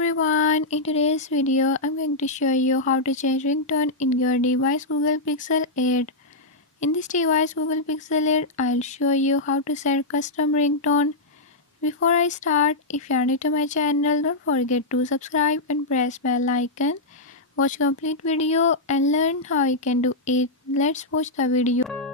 everyone, in today's video I'm going to show you how to change ringtone in your device Google Pixel 8. In this device Google Pixel 8, I'll show you how to set custom ringtone. Before I start, if you are new to my channel, don't forget to subscribe and press bell icon. Watch complete video and learn how you can do it. Let's watch the video.